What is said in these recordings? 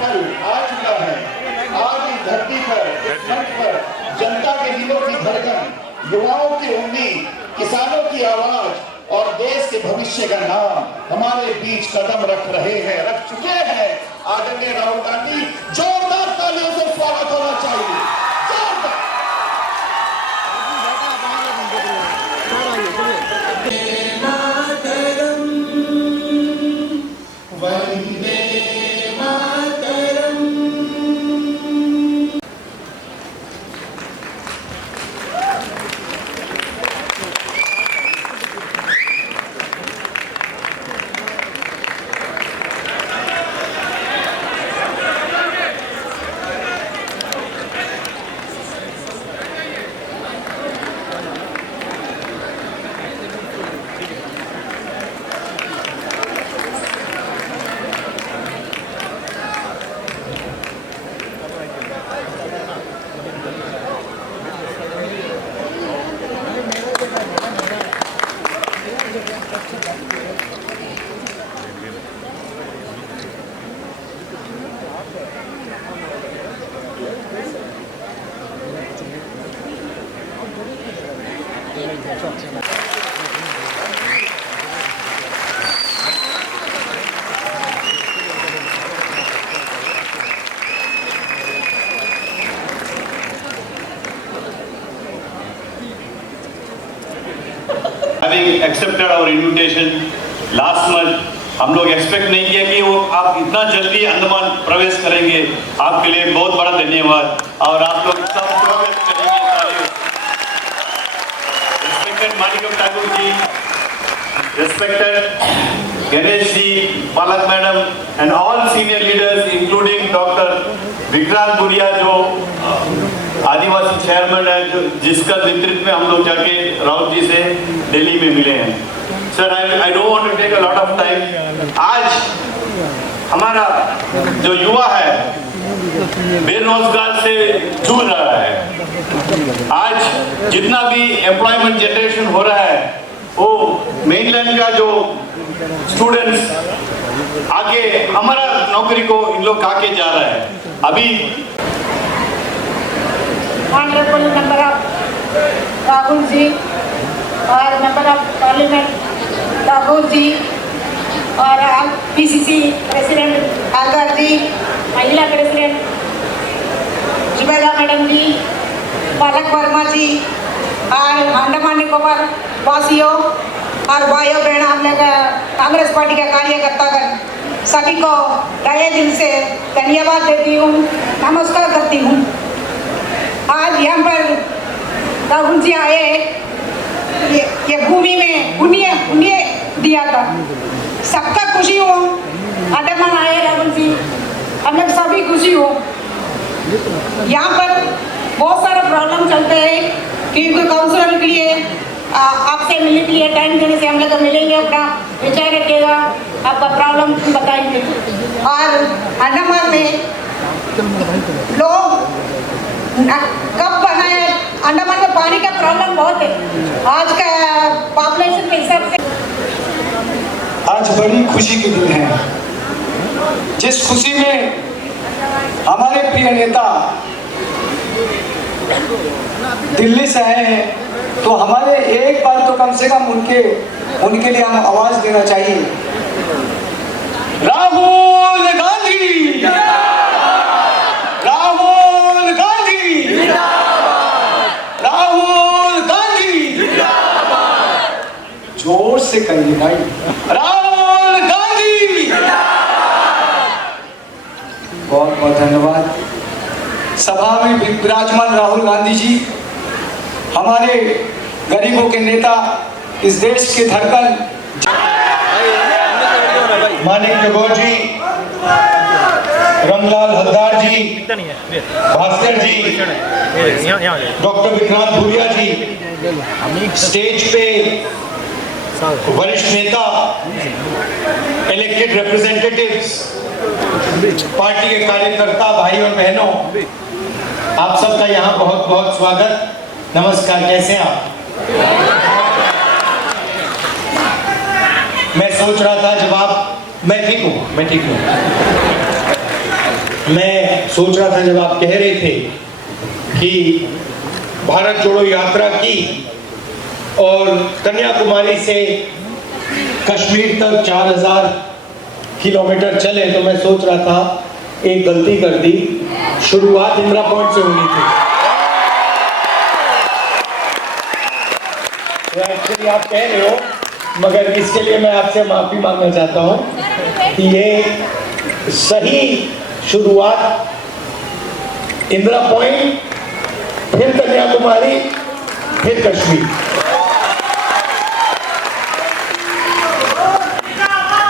पल आ चुका है। आज इस धरती पर, इस मंच पर जनता के दिलों की धड़कन, युवाओं की उम्मीद, किसानों की आवाज और देश के भविष्य का नाम हमारे बीच कदम रख चुके हैं आदरणीय राहुल गांधी। जोरदार तालियों से स्वागत होना चाहिए। Having accepted our invitation last month, हम लोग एक्सपेक्ट नहीं किया कि वो आप इतना जल्दी अंडमान प्रवेश करेंगे। आपके लिए बहुत बड़ा धन्यवाद और आप लोग सब स्वागत करेंगे। Respected मानिकम ठाकुर जी, respected गणेश जी, पालक madam and all senior leaders including Dr. Vikrant बुरिया जो आदिवासी चेयरमैन है, जिसका नेतृत्व में हम लोग जाके राउत जी से दिल्ली में मिले हैं। Sir, I don't want to take a lot of time. आज हमारा जो युवा है बेरोजगार से जूझ रहा है। आज जितना भी एम्प्लॉयमेंट जनरेशन हो रहा है वो मेनलैंड का जो स्टूडेंट्स आगे हमारा नौकरी को इन लोग आके जा रहा है। अभी honourable member of Rahul ji और member of parliament Rahul ji और पीसीसी प्रेसिडेंट आगर जी, महिला प्रेसिडेंट जुबैदा मैडम जी, पालक वर्मा जी और अंडमान निकोबार वासियों और भाइयों बहनों, हम लोग कांग्रेस पार्टी के कार्यकर्तागण सभी को तहे दिल से धन्यवाद देती हूँ, नमस्कार करती हूँ। आज यहाँ पर राहुल जी आए, ये भूमि में पुण्य दिया था, सबका खुशी हो। अंडमान आए राहुल जी, हम लोग सभी खुशी हो। यहाँ पर बहुत सारे प्रॉब्लम चलते हैं क्योंकि काउंसलर के लिए आपसे मिलने के लिए टाइम देने से हम लोग मिलेंगे, अपना विचार रखिएगा, आपका प्रॉब्लम बताएंगे। और अंडमान में लोग कब बनाए, अंडमान में पानी का प्रॉब्लम बहुत है आज का पॉपुलेशन के हिसाब से। आज बड़ी खुशी के दिन है, जिस खुशी में हमारे प्रिय नेता दिल्ली से आए हैं, तो हमारे एक बार तो कम से कम उनके लिए हम आवाज देना चाहिए। राहुल गांधी, राहुल गांधी, राहुल गांधी, जोर से कहिए भाई, राहुल गांधी। बहुत बहुत धन्यवाद। सभा में विराजमान राहुल गांधी जी, हमारे गरीबों के नेता, इस देश के धड़कन। मानिक टैगोर जी, रमलाल हलदार जी, भास्कर जी, डॉक्टर विक्रांत बुरिया जी, स्टेज पे वरिष्ठ नेता, इलेक्टेड रिप्रेजेंटेटिव्स, पार्टी के कार्यकर्ता भाई और बहनों, आप सबका यहाँ बहुत बहुत स्वागत, नमस्कार। कैसे हैं आप? मैं सोच रहा था जब आप, मैं ठीक हूँ। मैं सोच रहा था जब आप कह रहे थे कि भारत जोड़ो यात्रा की और कन्याकुमारी से कश्मीर तक 4000 किलोमीटर चले, तो मैं सोच रहा था एक गलती कर दी, शुरुआत इंदिरा पॉइंट से होनी थी। तो एक्चुअली आप कह रहे हो, मगर इसके लिए मैं आपसे माफी मांगना चाहता हूं कि ये सही शुरुआत इंदिरा पॉइंट, फिर कन्याकुमारी, फिर कश्मीर।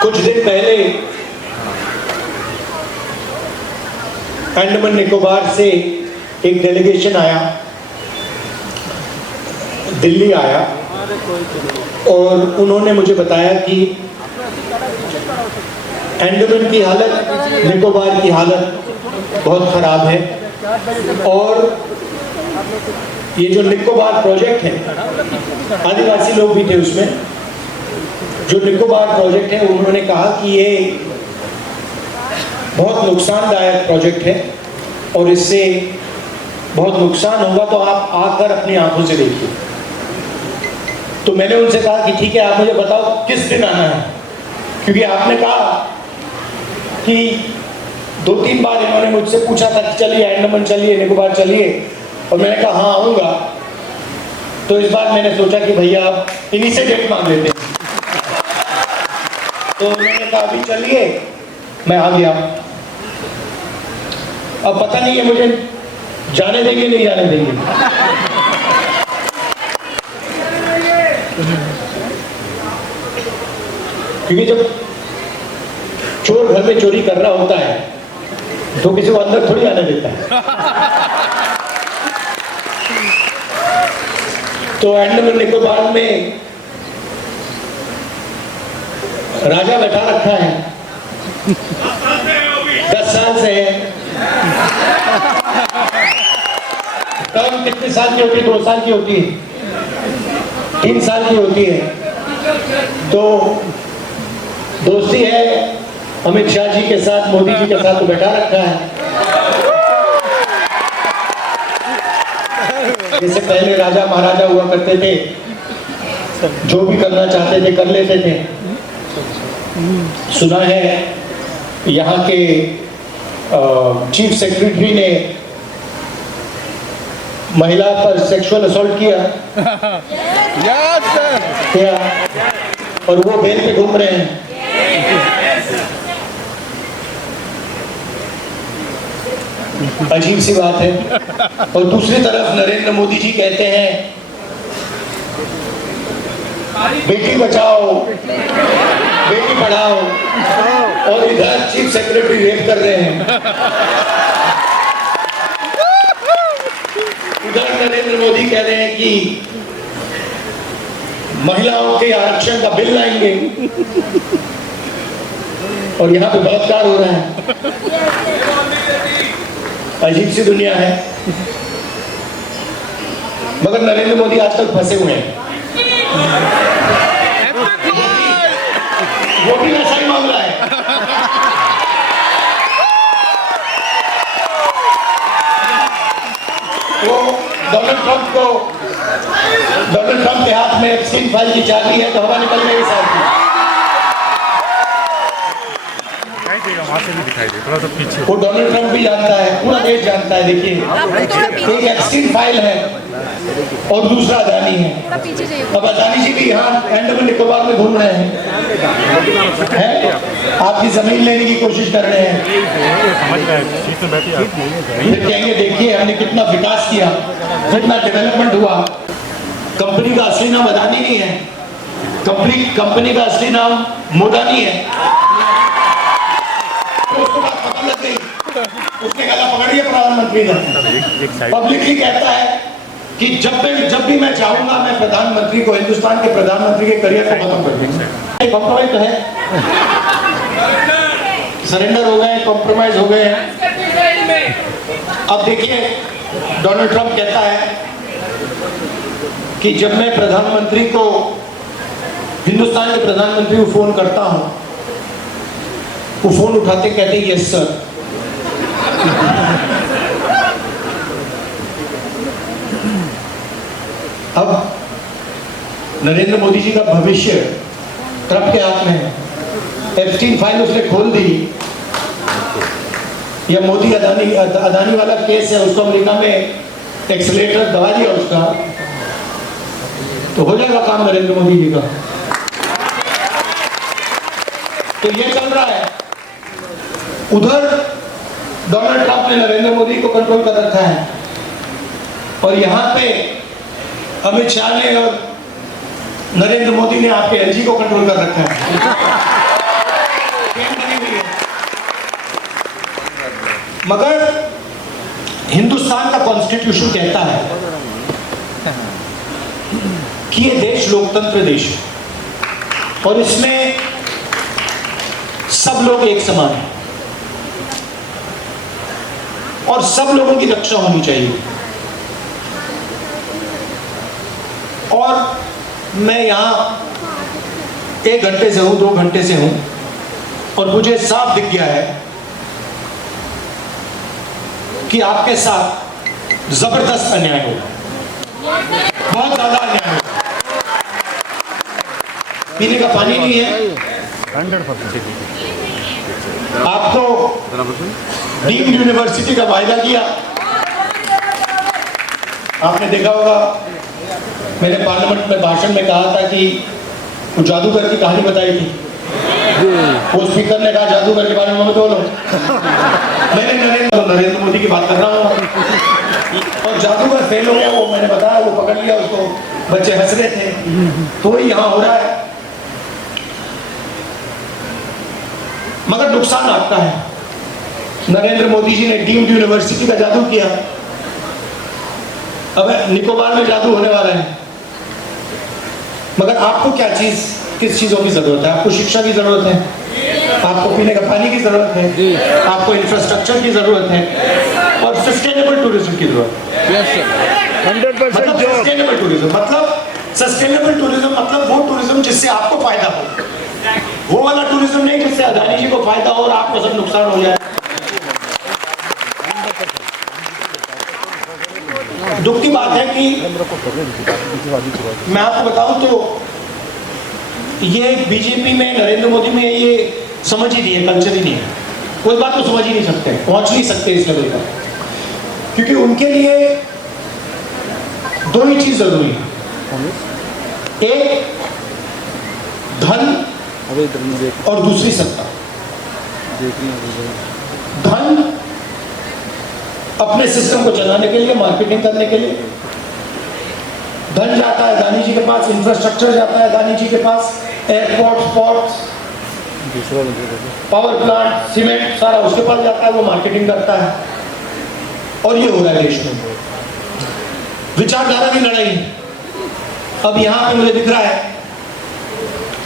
कुछ दिन पहले अंडमान निकोबार से एक डेलीगेशन आया, दिल्ली आया, और उन्होंने मुझे बताया कि अंडमान की हालत, निकोबार की हालत बहुत खराब है। और ये जो निकोबार प्रोजेक्ट है, आदिवासी लोग भी थे उसमें, जो निकोबार प्रोजेक्ट है, उन्होंने कहा कि ये बहुत नुकसानदायक प्रोजेक्ट है और इससे बहुत नुकसान होगा, तो आप आकर अपनी आंखों से देखिए। तो मैंने उनसे कहा कि ठीक है, आप मुझे बताओ किस दिन आना है, क्योंकि आपने कहा कि 2-3 बार इन्होंने मुझसे पूछा था कि चलिए अंडमान चलिए, निकोबार चलिए, और मैंने कहा हाँ आऊँगा। तो इस बार मैंने सोचा कि भैया आप इन्हीं से डेट मांग लेते हैं। तो मैंने कहा अभी चलिए, मैं आ गया। अब पता नहीं है मुझे जाने देंगे नहीं जाने देंगे। क्योंकि जब चोर घर में चोरी कर रहा होता है तो किसी को अंदर थोड़ी आने देता है। तो अंडमान निकोबार में राजा बैठा रखा है, 10 साल से है। टर्म कितने साल की होती है? 2 साल की होती है, 3 साल की होती है। तो दोस्ती है अमित शाह जी के साथ, मोदी जी के साथ तो बैठा रखा है। जैसे पहले राजा महाराजा हुआ करते थे, जो भी करना चाहते थे कर लेते थे। सुना है यहाँ के चीफ सेक्रेटरी ने महिला पर सेक्सुअल असॉल्ट किया, किया, और वो बेल पे घूम रहे हैं। अजीब सी बात है। और दूसरी तरफ नरेंद्र मोदी जी कहते हैं बेटी बचाओ, बेटी पढ़ाओ, और इधर चीफ सेक्रेटरी रेप कर रहे हैं। उधर नरेंद्र मोदी कह रहे हैं कि महिलाओं के आरक्षण का बिल लाएंगे, और यहाँ पे बलात्कार हो रहा है। अजीब सी दुनिया है। मगर नरेंद्र मोदी आजकल फंसे हुए हैं। वो भी वैसा ही मामला है। वो डोनाल्ड ट्रंप के हाथ में एप्स्टीन फाइल की चाबी है, तो हवा निकल गई साथ में। वहाँ से भी दिखाई दे, थोड़ा सा पीछे। वो डोनाल्ड ट्रंप भी जानता है, पूरा देश जानता है। देखिए, एक एप्स्टीन फाइल है और दूसरा अदानी है। अब अदानी जी भी यहाँ अंडमान निकोबार में घूम रहे हैं, आपकी जमीन लेने की कोशिश कर रहे हैं। फिर कहेंगे देखिए हमने कितना विकास किया, कितना डेवलपमेंट हुआ। कंपनी का असली नाम अदानी नहीं है, कंपनी का असली नाम मोदानी है। तो उसको बात पता लग गई, उसने गला पकड़ लिया प्रधानमंत्री ने। पब्लिकली कहता है कि जब भी मैं चाहूंगा मैं प्रधानमंत्री को, हिंदुस्तान के प्रधानमंत्री के करियर को खत्म कर दूंगा। कॉम्प्रोमाइज तो है, सरेंडर हो गए, कॉम्प्रोमाइज हो गए हैं। अब देखिए डोनाल्ड ट्रंप कहता है कि जब मैं प्रधानमंत्री को, हिंदुस्तान के प्रधानमंत्री को फोन करता हूं, वो फोन उठाते कहते यस सर। अब नरेंद्र मोदी जी का भविष्य ट्रंप के हाथ में है। एप्स्टीन फाइल उसने खोल दी, या मोदी अदानी वाला केस है, उसको अमेरिका में एक्सीलरेटर दबा दिया उसका, तो हो जाएगा काम नरेंद्र मोदी जी का। तो ये चल रहा है। उधर डोनाल्ड ट्रंप ने नरेंद्र मोदी को कंट्रोल कर रखा है, और यहां पे अमित शाह ने और नरेंद्र मोदी ने आपके एलजी को कंट्रोल कर रखा है। मगर हिंदुस्तान का कॉन्स्टिट्यूशन कहता है कि ये देश लोकतंत्र देश है, और इसमें सब लोग एक समान हैं, और सब लोगों की रक्षा होनी चाहिए। और मैं यहां 1 घंटे से हूं, 2 घंटे से हूं, और मुझे साफ दिख गया है कि आपके साथ जबरदस्त अन्याय होगा, बहुत ज्यादा अन्याय होगा। पीने का पानी नहीं है, 100%। आपको डीम्ड यूनिवर्सिटी का वायदा किया। आपने देखा होगा मैंने पार्लियामेंट में भाषण में कहा था कि कुछ जादूगर की कहानी बताई थी, वो स्पीकर ने कहा जादूगर के बारे में मत बोलो। मैंने नरेंद्र मोदी की बात कर रहा हूँ, और जादूगर फेल हो गया, वो मैंने बताया, वो पकड़ लिया उसको, बच्चे हंस रहे थे। तो वही यहाँ हो रहा है, मगर नुकसान आपका है। नरेंद्र मोदी जी ने डीम्ड यूनिवर्सिटी का जादू किया, अब निकोबार में जादू होने वाला है। मगर आपको क्या चीज, किस चीजों की जरूरत है? आपको शिक्षा की जरूरत है, आपको पीने का पानी की जरूरत है, आपको इंफ्रास्ट्रक्चर की जरूरत है, और सस्टेनेबल टूरिज्म की जरूरत है। 100% जॉब। सस्टेनेबल टूरिज्म मतलब वो टूरिज्म जिससे आपको फायदा हो, वो वाला टूरिज्म नहीं जिससे अदानी जी को फायदा हो और आपको सब नुकसान हो जाए। दुख की बात है कि मैं आपको बताऊं तो ये बीजेपी में, नरेंद्र मोदी में ये समझ ही नहीं है, कल्चर ही नहीं है, कोई बात तो समझ ही नहीं सकते, पहुंच नहीं सकते इस लेवल पर, क्योंकि उनके लिए 2 ही चीज जरूरी है। एक धन और दूसरी सत्ता। धन अपने सिस्टम को चलाने के लिए, मार्केटिंग करने के लिए धन जाता है अदानी जी के पास, इंफ्रास्ट्रक्चर जाता है अदानी जी के पास, airport, ports, power plant, cement, सारा उसके पास जाता है, वो मार्केटिंग करता है। और ये हो रहा है देश में विचारधारा की लड़ाई। अब यहां पे मुझे दिख रहा है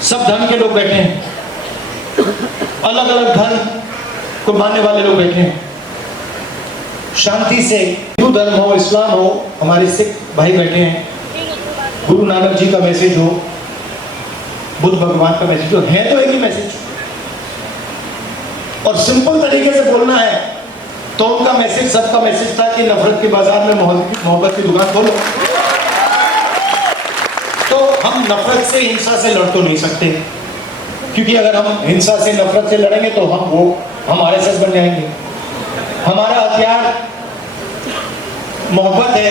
सब धर्म के लोग बैठे हैं, अलग अलग धर्म को मानने वाले लोग बैठे हैं, शांति से, हिंदू धर्म हो, इस्लाम हो, हमारे सिख भाई बैठे हैं, गुरु नानक जी का मैसेज हो, बुद्ध भगवान का मैसेज हो, है तो एक ही मैसेज, और सिंपल तरीके से बोलना है तो उनका मैसेज, सबका मैसेज था कि नफरत के बाजार में मोहब्बत की दुकान खोलो। तो हम नफरत से, हिंसा से लड़ तो नहीं सकते, क्योंकि अगर हम हिंसा से, नफरत से लड़ेंगे तो हम आरएसएस बन जाएंगे। हमारा हथियार मोहब्बत है,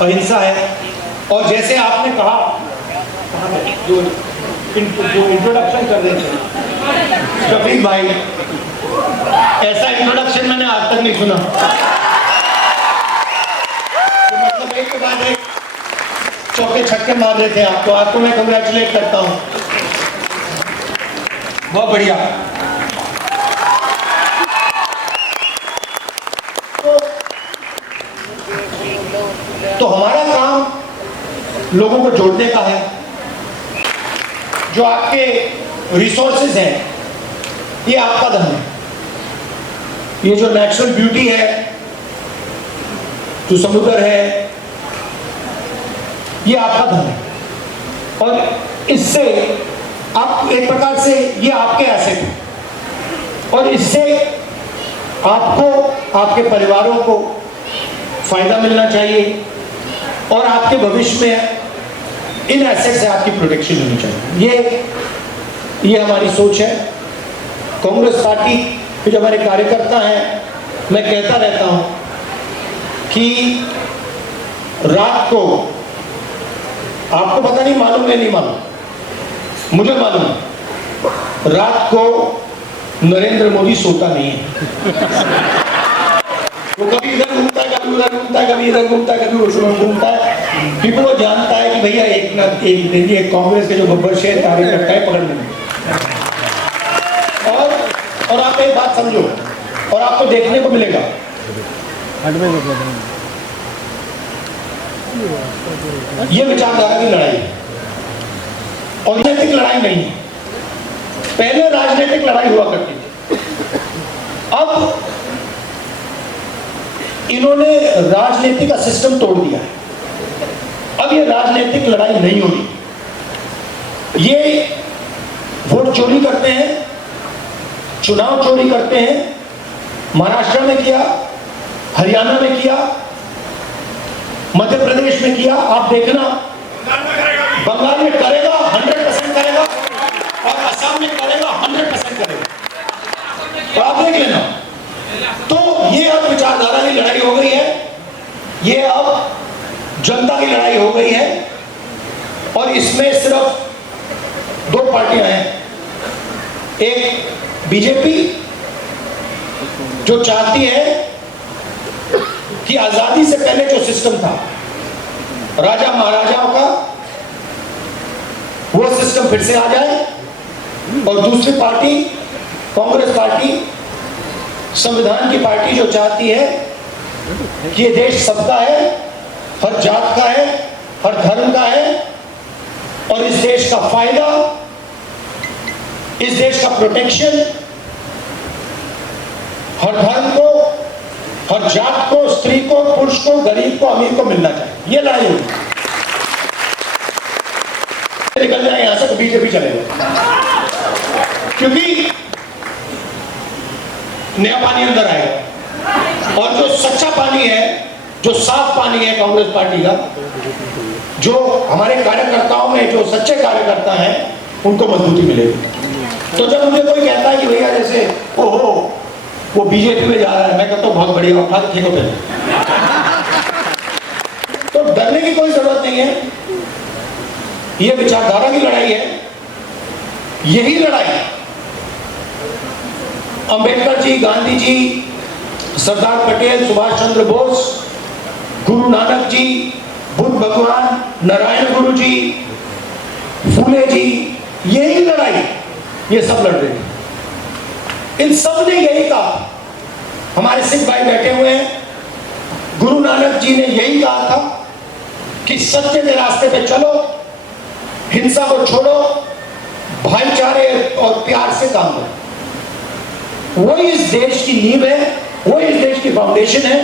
अहिंसा है। और जैसे आपने कहा, जो इंट्रोडक्शन कर रहे थे शफीक भाई, ऐसा इंट्रोडक्शन मैंने आज तक नहीं सुना। तो मतलब एक के बाद एक चौके छक्के मार रहे थे आपको। आपको मैं कंग्रेचुलेट करता हूं, बहुत बढ़िया। तो हमारा काम लोगों को जोड़ने का है। जो आपके रिसोर्सेज हैं, ये आपका धन है। ये जो नेचुरल ब्यूटी है, जो समुद्र है, ये आपका धन है, और इससे आप एक प्रकार से, ये आपके एसेट है, और इससे आपको, आपके परिवारों को फायदा मिलना चाहिए और आपके भविष्य में इन एसेट से आपकी प्रोटेक्शन होनी चाहिए। ये हमारी सोच है। कांग्रेस पार्टी के जो हमारे कार्यकर्ता हैं, मैं कहता रहता हूं कि रात को, आपको पता नहीं मालूम है, नहीं मालूम, मुझे मालूम है, रात को नरेंद्र मोदी सोता नहीं है। वो कभी इधर घूमता है, कभी उधर घूमता है, कभी इधर घूमता है, कभी उधर घूमता है, क्योंकि वो जानता है कि भैया एक ना एक दिन ये कांग्रेस के जो बब्बर शेर कार्यकर्ता है पकड़ लेंगे। और आप एक बात समझो, और आपको देखने को मिलेगा, ये विचारधारा की लड़ाई और राजनीतिक लड़ाई नहीं है। पहले राजनीतिक लड़ाई हुआ करती थी, अब इन्होंने राजनीति का सिस्टम तोड़ दिया है। अब ये राजनीतिक लड़ाई नहीं होगी। ये वोट चोरी करते हैं, चुनाव चोरी करते हैं। महाराष्ट्र में किया, हरियाणा में किया, मध्य प्रदेश में किया, आप देखना बंगाल में करेगा, 100% करेगा, और असम में करेगा, 100% करेगा, तो आप देख लेना। तो ये अब विचारधारा की लड़ाई हो गई है, ये अब जनता की लड़ाई हो गई है, और इसमें सिर्फ दो पार्टियां हैं। एक बीजेपी जो चाहती है कि आजादी से पहले जो सिस्टम था राजा महाराजाओं का, वो सिस्टम फिर से आ जाए, और दूसरी पार्टी कांग्रेस पार्टी, संविधान की पार्टी, जो चाहती है कि ये देश सबका है, हर जात का है, हर धर्म का है, और इस देश का फायदा, इस देश का प्रोटेक्शन हर धर्म को, हर जात को, स्त्री को, पुरुष को, गरीब को, अमीर को मिलना चाहिए। ये लड़ाई होगी। निकल जाए यहां से तो बीजेपी चलेगा, क्योंकि नया पानी अंदर आएगा, और जो सच्चा पानी है, जो साफ पानी है कांग्रेस पार्टी का, जो हमारे कार्यकर्ताओं में जो सच्चे कार्यकर्ता हैं, उनको मजबूती मिलेगी। तो जब मुझे कोई कहता है कि भैया जैसे ओहो वो बीजेपी में जा रहा है, मैं कहता हूँ बहुत बढ़िया, उठा के फेंको पहले। तो डरने की कोई जरूरत नहीं है। ये विचारधारा की लड़ाई है। यही लड़ाई अंबेडकर जी, गांधी जी, सरदार पटेल, सुभाष चंद्र बोस, गुरु नानक जी, बुद्ध भगवान, नारायण गुरु जी, फूले जी, यही लड़ाई ये सब लड़ रहे हैं। इन सब ने यही कहा, हमारे सिख भाई बैठे हुए हैं, गुरु नानक जी ने यही कहा था कि सत्य के रास्ते पे चलो, हिंसा को छोड़ो, भाईचारे और प्यार से काम करो। वही इस देश की नींव है, वही इस देश की फाउंडेशन है,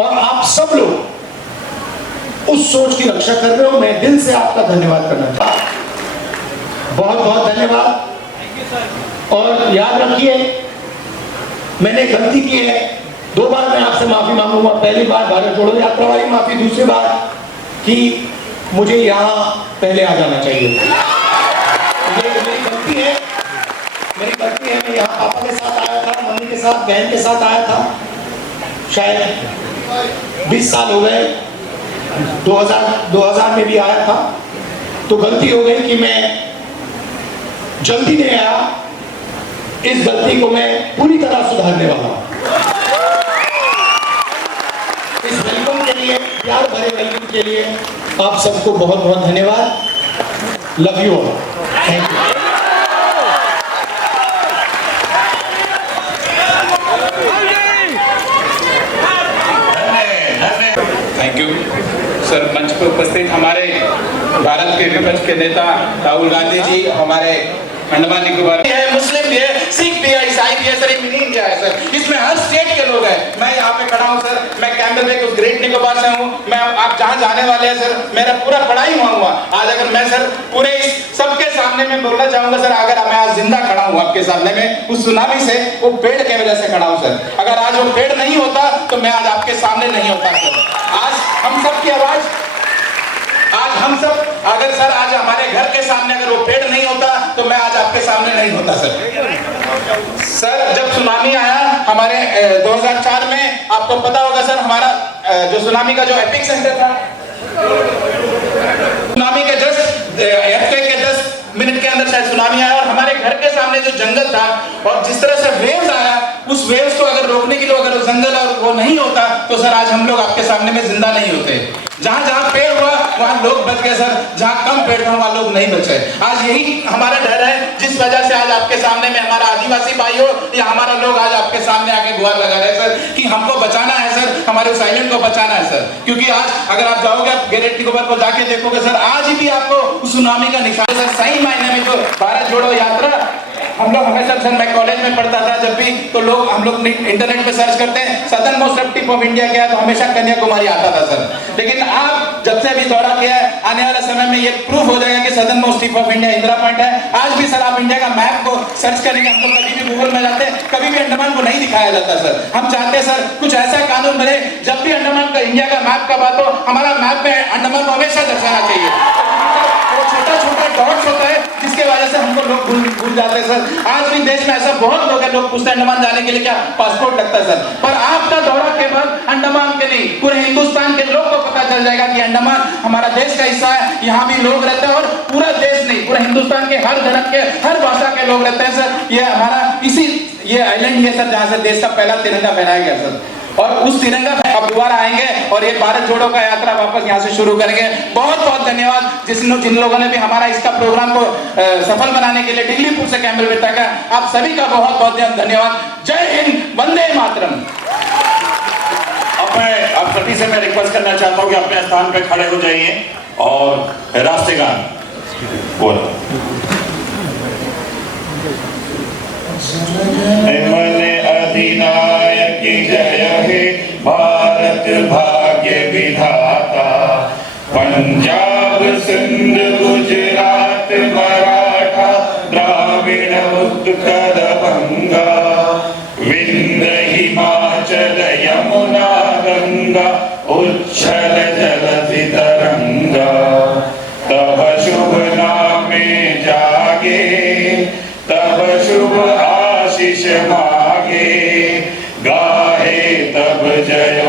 और आप सब लोग उस सोच की रक्षा कर रहे हो। मैं दिल से आपका धन्यवाद करना चाहता हूं, बहुत बहुत धन्यवाद। और याद रखिए, मैंने गलती की है, 2 बार मैं आपसे माफी मांगूंगा। पहली बार भारत जोड़ो यात्रा वाली माफी, दूसरी बार कि मुझे यहाँ पहले आ जाना चाहिए। ये मेरी गलती है, मेरी गलती है। मैं यहाँ पापा के साथ आया था, मम्मी के साथ, बहन के साथ आया था, शायद 20 साल हो गए, 2000 में भी आया था। तो गलती हो गई कि मैं जल्दी नहीं आया। इस गलती को मैं पूरी तरह सुधारने वाला हूं। इस वेलकम के लिए, प्यार भरे वेलकम के लिए आप सबको बहुत बहुत धन्यवाद। Love you all, thank you. Thank you sir. मंच पर उपस्थित हमारे भारत के विपक्ष के नेता राहुल गांधी जी, हमारे अंडमान निकोबार है, मुस्लिम भी है, सिख भी है, ईसाई भी है सर, मिनी इंडिया है सर, इसमें हर स्टेट के लोग हैं। मैं यहाँ पे खड़ा हूँ सर, मैं कैम्बेल बेक उस ग्रेट निकोबार से हूँ। मैं आप जहाँ जाने वाले हैं सर, मेरा पूरा पढ़ाई हुआ आज अगर मैं सर पूरे इस सबके सामने में बोलना चाहूंगा सर, अगर मैं आज जिंदा खड़ा हूँ आपके सामने में उस सुनामी से, वो पेड़ के वजह से खड़ा हूँ सर। अगर आज वो पेड़ नहीं होता तो मैं आज आपके सामने नहीं होता सर। आज हम सब की आवाज, आज हम सब अगर सर आज हमारे घर के सामने अगर वो पेड़ नहीं होता तो मैं आज आपके सामने नहीं होता सर। सर जब सुनामी आया हमारे 2004 में, आपको पता होगा सर, हमारा जो सुनामी का जो एपिक सेंटर था, सुनामी के जस्ट एर्थक्वेक के 10 मिनट के अंदर शायद सुनामी आया और हमारे घर के सामने जो जंगल था और जिस तरह से वेव्स आया, उस वेव्स को अगर रोकने के लिए अगर वो जंगल और वो नहीं होता तो सर आज हम लोग आपके सामने में जिंदा नहीं होते। जहां जहां पेड़ हुआ वहां लोग बच गए सर, जहां कम पेड़ था वहां लोग नहीं बचे। आज यही हमारा डर है जिस वजह से आज आपके सामने में हमारा आदिवासी भाइयों या हमारा लोग आज आपके सामने आके गुहार लगा रहे हैं सर कि हमको बचाना है सर, हमारे उस आइलैंड को बचाना है सर। क्योंकि आज अगर आप जाओगे ग्रेट निकोबार को जाके देखोगे सर, आज भी आपको सुनामी का निशान सर। सही मायने में जो भारत जोड़ो यात्रा हम लोग हमेशा सर, मैं कॉलेज में पढ़ता था जब भी, तो लोग हम लोग इंटरनेट पे सर्च करते हैं southern most tip of India क्या है, तो हमेशा कन्याकुमारी आता था सर। लेकिन आप जब से अभी दौरा किया है, आने वाले समय में ये प्रूफ हो जाएगा कि southern most tip of India Indira point है। आज भी सर आप इंडिया का मैप को सर्च करेंगे, हम लोग कभी भी गूगल में जाते हैं, कभी भी अंडमान को नहीं दिखाया जाता सर। हम चाहते हैं सर कुछ ऐसा कानून बने, जब भी अंडमान का इंडिया का मैप का बात हो, हमारा मैप में अंडमान को हमेशा दर्शाना चाहिए। वो छोटा छोटा डॉट्स होता है जिसके वजह से हमको लोग भूल जाते हैं सर। आज भी देश में ऐसा बहुत लोग हैं, लोग पूछते हैं अंडमान जाने के लिए क्या पासपोर्ट लगता है सर, पर आपका दौरा केवल अंडमान के नहीं, पूरे हिंदुस्तान के लोग को पता चल जाएगा कि अंडमान हमारा देश का हिस्सा है, यहाँ भी लोग रहते हैं और पूरा देश नहीं, पूरे हिंदुस्तान के हर धर्म के, हर भाषा के लोग रहते हैं सर। ये हमारा ये आइलैंड है सर जहाँ से देश का पहला तिरंगा फहराया गया सर, और उस तिरंगा अब दोबारा आएंगे और ये भारत जोड़ो का यात्रा वापस यहाँ से शुरू करेंगे। बहुत बहुत धन्यवाद जिन लोगों ने भी हमारा इसका प्रोग्राम को सफल बनाने के लिए दिल्लीपुर से कैमरे में तक, आप सभी का बहुत बहुत धन्यवाद। जय हिंद, वंदे मातरम। अब मैं आप सभी से मैं रिक्वेस्ट करना चाहता हूँ कि अपने स्थान पे खड़े हो जाइए और राष्ट्रगान बोलो। अधिनायक जय हे भारत भाग्य विधाता, पंजाब सिंध गुजरात मराठा द्राविड़ उत्कल बंगा, विंध्य हिमाचल यमुना गंगा उच्छल जलधि तरंगा, तब शुभ नामे जागे तब शुभ आशीष मागे, गाहे तब जय